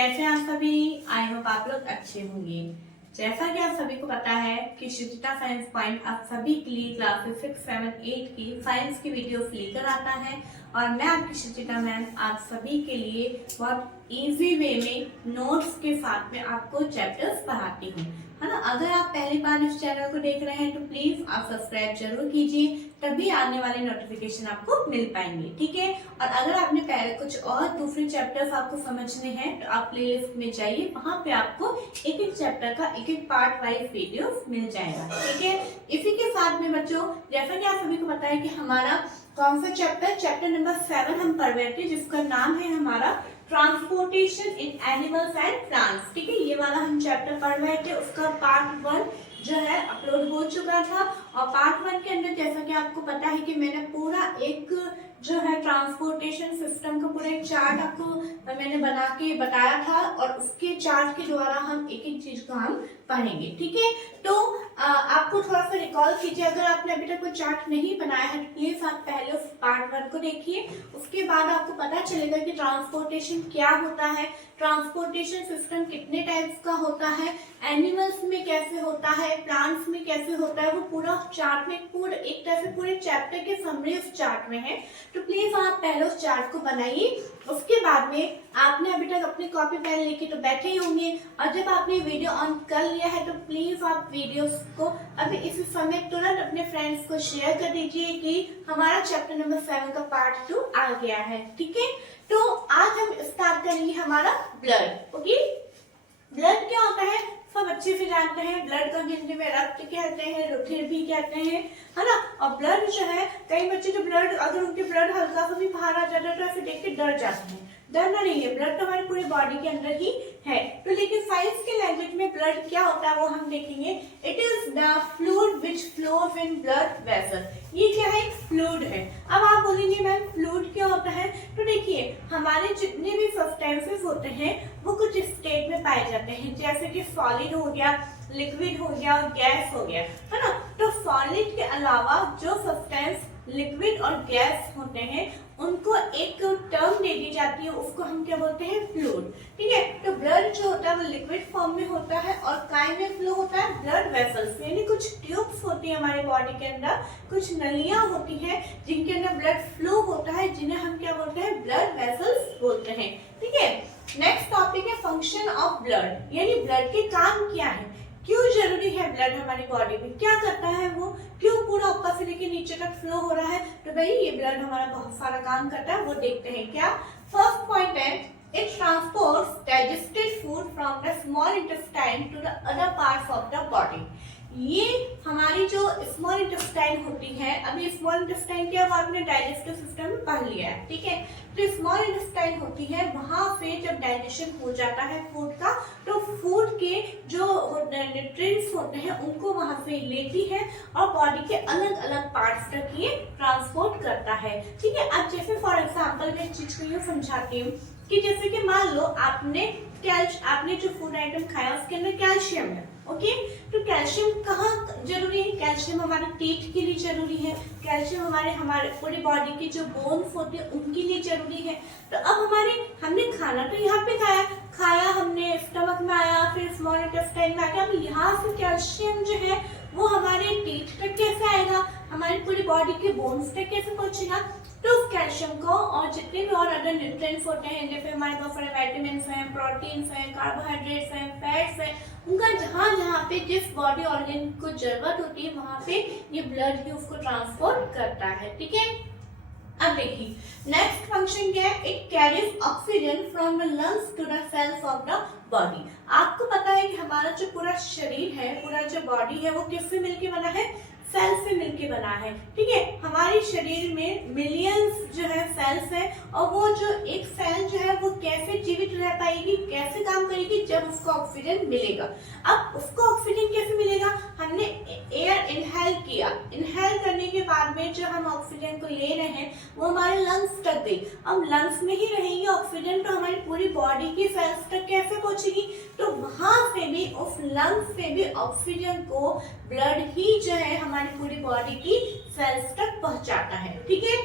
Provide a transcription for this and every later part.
कैसे आप सभी? आई होप आप लोग अच्छे होंगे। जैसा कि आप सभी को पता है कि शिक्षिता साइंस पॉइंट आप सभी के लिए क्लासेस 6, 7, 8 की साइंस की वीडियोस लेकर आता है और मैं आपकी शिक्षिता मैम आप सभी के लिए बहुत इजी वे में नोट्स के साथ में आपको चैप्टर्स पढ़ाती हूँ, है ना। अगर आप पहली बार इस चैनल को देख रहे हैं तो प्लीज आप सब्सक्राइब जरूर कीजिए, तभी आने वाले नोटिफिकेशन आपको मिल पाएंगे, ठीक है। और अगर आपने पहले कुछ और दूसरे चैप्टर्स आपको समझने हैं तो आप प्लेलिस्ट में जाइए, वहां पे आपको एक एक चैप्टर का एक एक पार्ट वाइज वीडियो मिल जाएगा, ठीक है। इसी के साथ में बच्चों, जैसा कि आप सभी को पता है कि हमारा कौन सा चैप्टर नंबर 7 हम पढ़ रहे थे, जिसका नाम है हमारा transportation in animals and plants, ठीक है। ये वाला हम चैप्टर पढ़ रहे थे, उसका पार्ट 1 जो है अपलोड हो चुका था और पार्ट 1 के अंदर जैसा कि आपको पता है कि मैंने पूरा एक जो है ट्रांसपोर्टेशन सिस्टम का पूरा एक चार्ट आपको मैंने बना के बताया था और उसके चार्ट के द्वारा हम एक एक चीज को हम पढ़ेंगे, ठीक है। तो आपको थोड़ा सा रिकॉल कीजिए, अगर आपने अभी तक कोई चार्ट नहीं बनाया है तो प्लीज आप पहले उस पार्ट 1 को देखिए, उसके बाद आपको पता चलेगा कि ट्रांसपोर्टेशन क्या होता है, ट्रांसपोर्टेशन सिस्टम कितने टाइप्स का होता है, एनिमल्स में कैसे होता है, प्लांट्स में कैसे होता है, वो पूरा चार्ट में पूरा एक तरह से पूरे चैप्टर के समरी उस चार्ट में है। तो प्लीज आप पहले उस चार्ट को बनाइए, उसके बाद में आपने अभी तक अपनी कॉपी पेन लेके तो बैठे ही होंगे और जब आपने वीडियो ऑन कर लिया है तो प्लीज आप वीडियोस को अभी इस समय तुरंत अपने फ्रेंड्स को शेयर कर दीजिए कि हमारा चैप्टर नंबर 7 का पार्ट 2 आ गया है, ठीक है। तो आज हम स्टार्ट करेंगे हमारा ब्लड, ओके। ब्लड क्या होता है सब अच्छे से जानते हैं, ब्लड को हिंदी में रक्त कहते हैं, रुधिर भी कहते हैं, है ना। और ब्लड जो है, कई बच्चे जो ब्लड अगर उनके ब्लड हल्का सा भी बाहर आ जाता है तो ऐसे देख के डर जाते हैं, डरना नहीं है, ब्लड तो हमारे पूरे बॉडी के अंदर ही है। तो लेकिन साइंस के लैंग्वेज में ब्लड क्या होता है वो हम देखेंगे। It is the fluid which flows in blood vessel. ये क्या है? एक फ्लूइड है। अब आप बोलेंगे मैम फ्लूइड क्या होता है, तो देखिए हमारे जितने भी सब्सटेंसेस होते हैं वो कुछ स्टेट में पाए जाते हैं, जैसे कि सॉलिड हो गया, लिक्विड हो गया और गैस हो गया, है ना। तो सॉलिड के अलावा जो सब्सटेंस लिक्विड और गैस होते हैं उनको एक टर्म दे दी जाती है, उसको हम क्या बोलते हैं? फ्लूइड, ठीक है। तो ब्लड जो होता है वो लिक्विड फॉर्म में होता है और काय में फ्लो होता है? ब्लड वेसल्स, यानी कुछ ट्यूब्स होती है हमारे बॉडी के अंदर, कुछ नलियां होती हैं जिनके अंदर ब्लड फ्लो होता है, जिन्हें हम क्या बोलते हैं? ब्लड वेसल्स बोलते हैं, ठीक है। नेक्स्ट टॉपिक है फंक्शन ऑफ ब्लड, यानी ब्लड के काम क्या है, क्यों जरूरी है ब्लड हमारी बॉडी में, क्या करता है वो, क्यों पूरा ऊपर से लेके नीचे तक फ्लो हो रहा है। तो भाई ये ब्लड हमारा बहुत सारा काम करता है, वो देखते हैं क्या। फर्स्ट पॉइंट है it transports digested food from the small intestine to the other parts of the body. ये हमारी जो स्मॉल इंटेस्टाइन होती है, अभी स्मॉल इंटेस्टाइन क्या आपने डाइजेस्टिव सिस्टम में पढ़ लिया है, ठीक है। तो स्मॉल इंटेस्टाइन होती है, वहां से जब डाइजेशन हो जाता है फूड का तो फूड के जो न्यूट्रिएंट्स होते हैं उनको वहां से लेती है और बॉडी के अलग अलग पार्ट्स तक ये ट्रांसपोर्ट करता है, ठीक है। अब जैसे फॉर एग्जांपल मैं इस चीज को यूं समझाती हूँ कि जैसे कि मान लो आपने जो फूड आइटम खाया उसके अंदर कैल्शियम है, ओके। तो कैल्शियम कहाँ जरूरी है? कैल्शियम हमारे टीथ के लिए जरूरी है, कैल्शियम हमारे पूरी बॉडी की जो बोन्स होते हैं उनके लिए जरूरी है। तो अब हमने खाना तो यहाँ पे खाया हमने, स्टमक में आया, फिर स्मॉल इंटेस्टाइन में आ गया, अब यहाँ से कैल्शियम जो है वो हमारे टीथ तक कैसे आएगा, हमारी पूरी बॉडी के बोन्स तक कैसे पहुंचेगा। तो उस कैल्शियम को और जितने भी और अदर न्यूट्रिएंट्स होते हैं, जैसे हमारे बहुत सारे विटामिन्स हैं, प्रोटीन्स हैं, कार्बोहाइड्रेट्स हैं, फैट्स हैं, उनका जहाँ पे जिस बॉडी ऑर्गन को जरूरत होती है वहां पे ये ब्लड ही उसको ट्रांसपोर्ट करता है, ठीक है। अब देखिए नेक्स्ट फंक्शन क्या है, it carries oxygen from the lungs to the cells of the body. आपको पता है कि हमारा जो पूरा शरीर है, पूरा जो बॉडी है वो किससे मिलके बना है? सेल से मिलके बना है, ठीक है। हमारे शरीर में मिलियंस जो है सेल्स है और वो जो एक सेल जो है वो कैसे जीवित रह पाएगी, कैसे काम करेगी, जब उसको ऑक्सीजन मिलेगा। अब उसको ऑक्सीजन कैसे मिलेगा? हमने एयर इनहेल किया, इनहेल करने के बाद में जो हम ऑक्सीजन को ले रहे हैं वो हमारे लंग्स तक गई। अब लंग्स में ही रहेगी ऑक्सीजन तो हमारी पूरी बॉडी की सेल्स तक कैसे पहुंचेगी? तो वहां से भी उस लंग्स से भी ऑक्सीजन को ब्लड ही जो है हमारी पूरी बॉडी की सेल्स तक पहुंचाता है, ठीक है।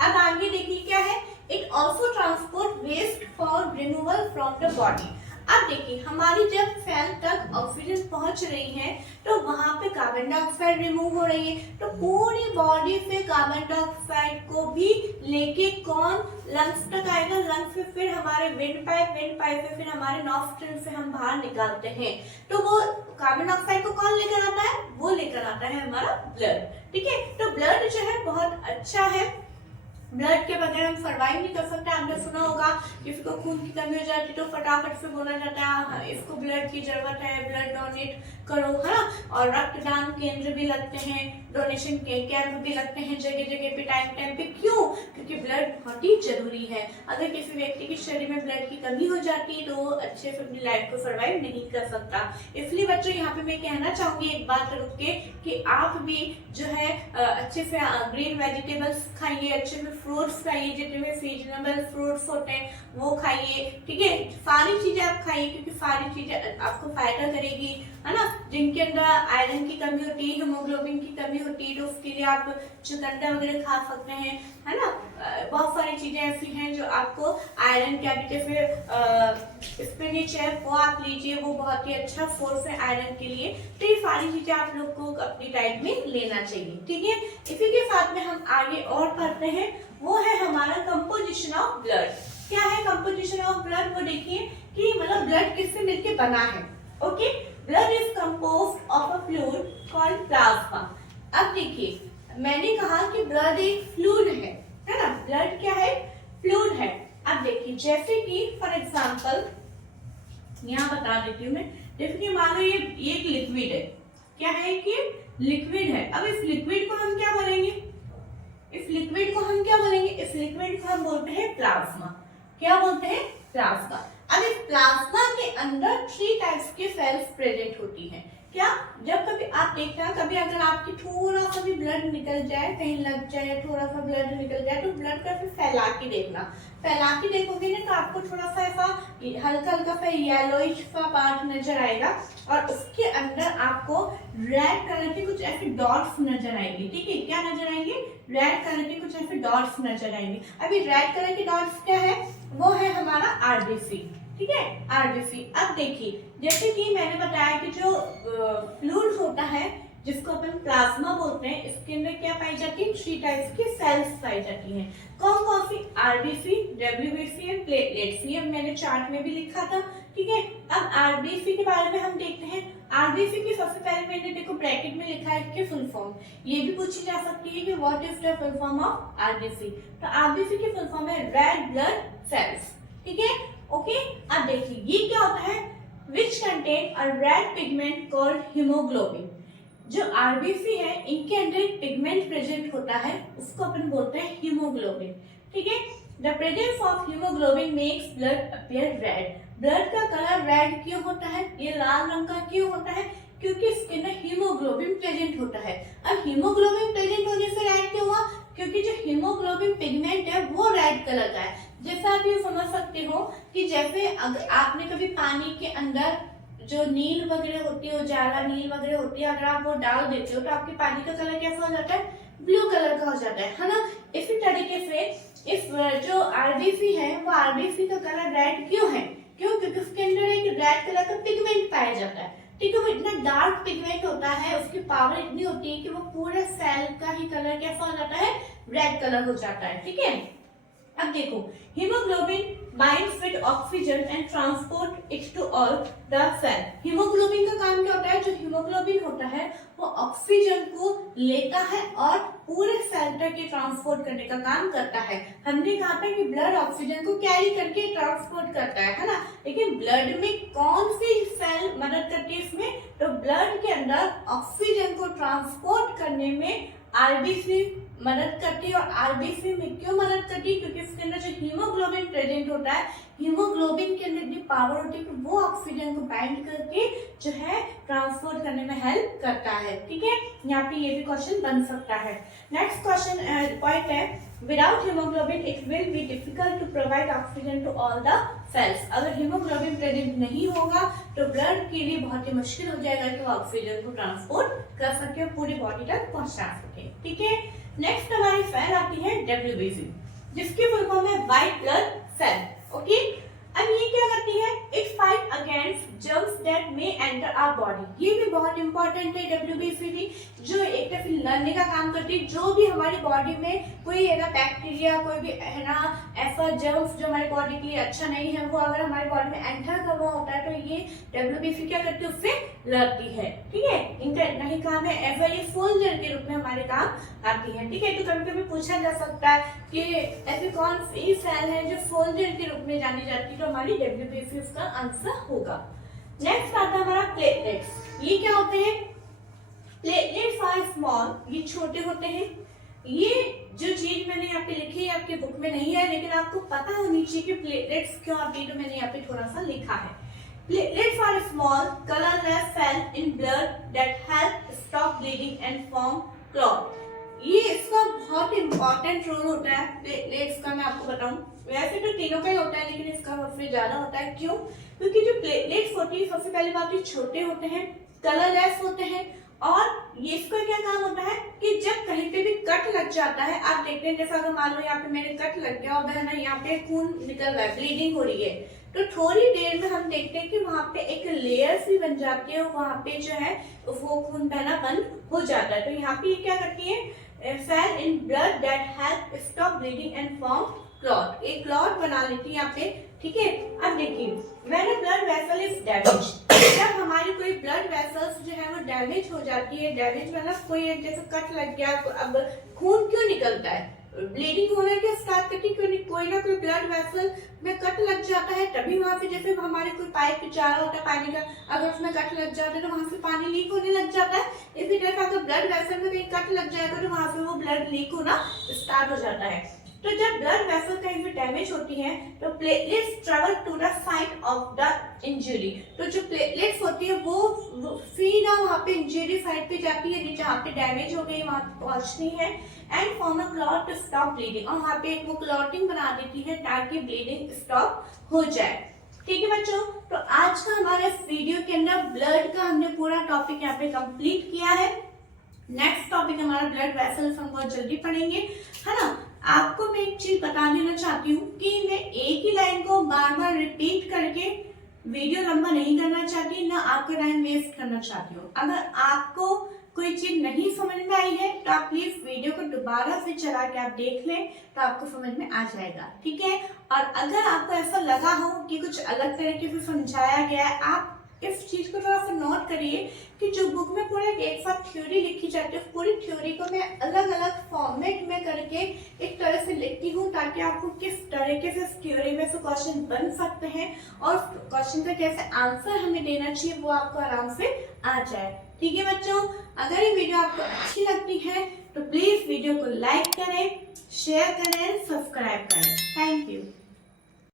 अब आगे देखिए क्या है, it also transport waste for removal from the body. अब देखिए हमारी जब सेल तक ऑक्सीजन पहुंच रही है तो वहां पे कार्बन डाइऑक्साइड रिमूव हो रही है, तो पूरी बॉडी से कार्बन डाइऑक्साइड को भी लेके कौन लंग्स तक आएगा, लंग्स से फिर हमारे विंड पाइप से फिर हमारे नॉस्ट्रिल से हम बाहर निकालते हैं। तो वो कार्बन डाइऑक्साइड को कौन लेकर आता है, वो लेकर आता है हमारा ब्लड। ठीक है, तो ब्लड जो है बहुत अच्छा है, ब्लड के बगैर हम सर्वाइव नहीं कर सकते। आपने सुना होगा किसी को खून की कमी हो जाती है तो फटाफट से बोला जाता है इसको ब्लड की जरूरत है, ब्लड डोनेट करो, है ना। और रक्तदान केंद्र भी लगते हैं, डोनेशन के कैंप भी लगते हैं जगह जगह पे, टाइम पे। क्यों? क्योंकि ब्लड बहुत ही जरूरी है। अगर किसी व्यक्ति के शरीर में ब्लड की कमी हो जाती है तो वो अच्छे से अपनी लाइफ को सर्वाइव नहीं कर सकता। इसलिए बच्चों यहाँ पे मैं कहना चाहूंगी एक बात रुक के कि आप भी जो है अच्छे से ग्रीन वेजिटेबल्स खाइए, अच्छे से फ्रूट्स खाइए, जितने सीजनेबल फ्रूट्स होते हैं वो खाइए। ठीक है, सारी चीजें आप खाइए क्योंकि सारी चीजें आपको फायदा करेगी, है ना। जिनके अंदर आयरन की कमी होती है, हीमोग्लोबिन की कमी होती है, तो उसके लिए आप चुकंदर वगैरह खा सकते हैं, है ना। बहुत सारी चीजें ऐसी हैं जो आपको आयरन क्या कहते हैं, स्पिनच है वो आप लीजिए, वो बहुत ही अच्छा सोर्स है आयरन के लिए। तो ये सारी चीजें आप लोग को अपनी डाइट में लेना चाहिए। ठीक है, इसी के साथ में हम आगे और पढ़ते हैं, वो है हमारा कंपोजिशन ऑफ ब्लड। क्या है कंपोजिशन ऑफ ब्लड, वो देखिए कि मतलब ब्लड किससे मिलके बना है। Okay, blood is composed of a fluid called plasma. अब देखिए मैंने कहा कि ब्लड एक फ्लूइड है ना, ब्लड क्या है, फ्लूइड है। अब देखिए जैसे कि फॉर एग्जांपल यहाँ बता देती हूँ मैं, जैसे कि मान लो ये एक लिक्विड है, क्या है कि लिक्विड है। अब इस लिक्विड को हम क्या बोलेंगे, इस लिक्विड को हम क्या बोलेंगे, इस लिक्विड को हम बोलते हैं प्लाज्मा। क्या बोलते हैं, प्लाज्मा। अब इस प्लाज्मा के अंदर 3 टाइप्स के सेल्स प्रेजेंट होती हैं। क्या, जब कभी आप देखते हैं, कभी अगर आपकी थोड़ा सा भी ब्लड निकल जाए, कहीं लग जाए, थोड़ा सा ब्लड निकल जाए, तो ब्लड का फिर फैला के देखना, फैला के देखोगे ना तो आपको थोड़ा सा ऐसा हल्का हल्का सा येलोइश सा पार्ट नजर आएगा और उसके अंदर आपको रेड कलर के कुछ ऐसे डॉट्स नजर आएंगे। ठीक है, क्या नजर आएंगे, रेड कलर के कुछ ऐसे डॉट्स नजर आएंगे। अभी रेड कलर के डॉट्स क्या है, वो है हमारा आरबीसी। ठीक है, आरबीसी। अब देखिए जैसे कि मैंने बताया कि जो फ्लूइड होता है जिसको अपन प्लाज्मा बोलते हैं, इसके अंदर क्या पाई जाती है, 3 टाइप्स की सेल्स पाई जाती हैं। कौन कौन सी, आरबीसी, डब्ल्यूबीसी एंड प्लेटलेट्स। ये मैंने चार्ट में भी लिखा था। ठीक है, अब आरबीसी के बारे में हम देखते हैं। आरबीसी की सबसे पहले मैंने देखो ब्रैकेट में लिखा है कि फुल फॉर्म, ये भी पूछी जा सकती है कि what is the full form of RBC. तो आरबीसी की फुल फॉर्म है रेड ब्लड सेल्स। ठीक है, ओके। अब देखिए ये क्या होता है, which contain a red pigment called haemoglobin. जो आरबीसी है इनके अंदर एक पिगमेंट प्रेजेंट होता है, उसको अपन बोलते हैं हीमोग्लोबिन। ठीक है, the presence of haemoglobin makes blood appear red. Blood का कलर रेड क्यों होता है, ये लाल रंग का क्यों होता है, क्योंकि इसके अंदर हीमोग्लोबिन प्रेजेंट होता है। अब हीमोग्लोबिन प्रेजेंट होने से रेड क्यों हुआ, क्योंकि जो हीमोग्लोबिन पिगमेंट है वो रेड कलर का है। जैसा आप ये समझ सकते हो कि जैसे अगर आपने कभी पानी के अंदर जो नील वगैरह होती है, उजाला नील वगैरह होती है, अगर आप वो डाल देते हो तो आपके पानी का कलर कैसा हो जाता है, ब्लू कलर का हो जाता है ना। इसी तरीके से इस जो आरबीसी है वो आरबीसी का कलर रेड क्यों है, क्यों, क्योंकि उसके अंदर एक रेड कलर का पिगमेंट पाया जाता है। ठीक है, वो इतना डार्क पिगमेंट होता है, उसकी पावर इतनी होती है कि वो पूरे सेल का ही कलर कैसा हो जाता है, रेड कलर हो जाता है। ठीक है, अब देखो haemoglobin binds with oxygen and transport it to all the cell. Haemoglobin का काम क्या होता है, जो हीमोग्लोबिन होता है वो ऑक्सीजन को लेता है और पूरे सेल तक ये ट्रांसपोर्ट करने का काम करता है। हमने कहा था कि ब्लड ऑक्सीजन को कैरी करके ट्रांसपोर्ट करता है ना। लेकिन ब्लड में कौन सी सेल मदद करती है इसमें, तो ब्लड के अंदर ऑक्सीजन को ट्रांसपोर्ट करने में आरबीसी मदद करती है। और आरबीसी में क्यों मदद करती है, क्योंकि इसके अंदर जो हीमोग्लोबिन प्रेजेंट होता है, हीमोग्लोबिन के अंदर इतनी पावर होती है कि वो ऑक्सीजन को बाइंड करके जो है ट्रांसपोर्ट करने में हेल्प करता है। ठीक है, यहाँ पे ये भी क्वेश्चन बन सकता है। नेक्स्ट क्वेश्चन पॉइंट है, without haemoglobin it will be difficult to provide oxygen to all the cells. अगर हीमोग्लोबिन प्रेजेंट नहीं होगा तो ब्लड के लिए बहुत ही मुश्किल हो जाएगा कि वो ऑक्सीजन को ट्रांसपोर्ट कर सके और पूरी बॉडी तक पहुंचा सके। ठीक है, नेक्स्ट हमारी सेल आती है डब्ल्यूबीसी, जिसकी फुल फॉर्म है व्हाइट ब्लड सेल। ओके, अब एंटर आवर बॉडी। ये भी बहुत इंपॉर्टेंट है WBCD, जो एक तरफ लड़ने का काम करती है। जो भी हमारी बॉडी में कोई है ना बैक्टीरिया, कोई भी है ना ऐसा जर्म्स जो हमारी बॉडी के लिए अच्छा नहीं है, वो अगर हमारी बॉडी में एंटर कर रहा होता है तो ये WBC क्या करती है, उससे लड़ती है। ठीक है, इनका इतना ही काम है। एज ये फोल्डर के रूप में हमारे काम आती है। ठीक है, तो कभी कभी पूछा जा सकता है कि ऐसे कौन सी सेल है जो फोल्डर के रूप में जानी जाती है, तो हमारी WBC उसका आंसर होगा। नेक्स्ट आता है हमारा प्लेटलेट्स। ये क्या होते हैं? प्लेटलेट्स आर स्मॉल, ये छोटे होते हैं। ये जो चीज मैंने यहाँ पे लिखी है आपके बुक में नहीं है, लेकिन आपको पता होनी चाहिए कि प्लेटलेट्स क्यों आती है, तो मैंने यहाँ पे थोड़ा सा लिखा है। Platelets are small colourless cell in blood that help stop bleeding and form clot. ये इसका बहुत इंपॉर्टेंट रोल होता है प्लेटलेट्स का। मैं आपको बताऊं, वैसे तो तीनों का ही होता है, लेकिन इसका सबसे ज्यादा होता है। क्यों? क्योंकि जो प्लेटलेट्स होती है, सबसे पहली बात, ये छोटे होते हैं, कलरलेस होते हैं, और ये इसका क्या काम होता है कि जब कहीं पे भी कट लग जाता है, आप देखते हैं जैसा अगर मान लो यहाँ पे मेरे कट लग गया और ना यहाँ पे खून निकल रहा है, ब्लीडिंग हो रही है, तो थोड़ी देर में हम देखते हैं कि वहां पे एक लेयर सी बन जाती है और वहां पे जो है वो खून बहना बंद हो जाता है। तो यहाँ पे क्या करती है, cell in blood that help stop bleeding and form clot, एक क्लॉट बना लेती है यहाँ पे। ठीक है, अब देखिए, when a blood vessel is damage, जब हमारी कोई ब्लड वेसल्स जो है वो डैमेज हो जाती है, डैमेज मतलब कोई एक जैसे कट लग गया, अब खून क्यों निकलता है, ब्लीडिंग होने के स्टार्ट करती, कोई ना कोई ब्लड वेसल में कट लग जाता है, तभी वहां पे जैसे हमारे कोई पाइप जा रहा होता है पानी का, अगर उसमें कट लग जाता है तो वहां से पानी लीक होने लग जाता है। इसी तरह अगर ब्लड वेसल में कहीं कट लग जाएगा तो वहां से वो ब्लड लीक होना स्टार्ट हो जाता है। तो जब ब्लड वेसल कहीं भी डैमेज होती है तो platelets travel to the site of the injury. तो जो प्लेटलेट्स होती है वो सीधा वहां पे इंजरी साइट पे जाती है, जहाँ पे डैमेज हो गई वहां पहुंचती है, and form a clot to stop bleeding, और वहां पे वो क्लॉटिंग बना देती है ताकि ब्लीडिंग स्टॉप हो जाए। ठीक है बच्चों, तो आज का हमारे इस वीडियो के अंदर ब्लड का हमने पूरा टॉपिक यहाँ पे कंप्लीट किया है। नेक्स्ट टॉपिक हमारा ब्लड वेसल्स, हम बहुत जल्दी पढ़ेंगे, है ना। आपको मैं एक चीज बता देना चाहती हूँ कि मैं एक ही लाइन को बार बार रिपीट करके वीडियो लंबा नहीं करना चाहती, ना आपका टाइम वेस्ट करना चाहती हूँ। अगर आपको कोई चीज नहीं समझ में आई है तो आप प्लीज वीडियो को दोबारा से चला के आप देख लें, तो आपको समझ में आ जाएगा। ठीक है, और अगर आपको ऐसा लगा हो कि कुछ अलग तरीके से समझाया गया है, आप इस चीज को थोड़ा सा नोट करिए कि जो बुक में पूरे एक साथ थ्योरी लिखी जाती है, पूरी थ्योरी को मैं अलग अलग फॉर्मेट में करके एक तरह से लिखती हूँ, ताकि आपको किस तरीके से थ्योरी में से क्वेश्चन बन सकते हैं और क्वेश्चन का कैसे आंसर हमें देना चाहिए वो आपको आराम से आ जाए। ठीक है बच्चों, अगर ये वीडियो आपको अच्छी लगती है तो प्लीज वीडियो को लाइक करें, शेयर करें, सब्सक्राइब करें। Thank you.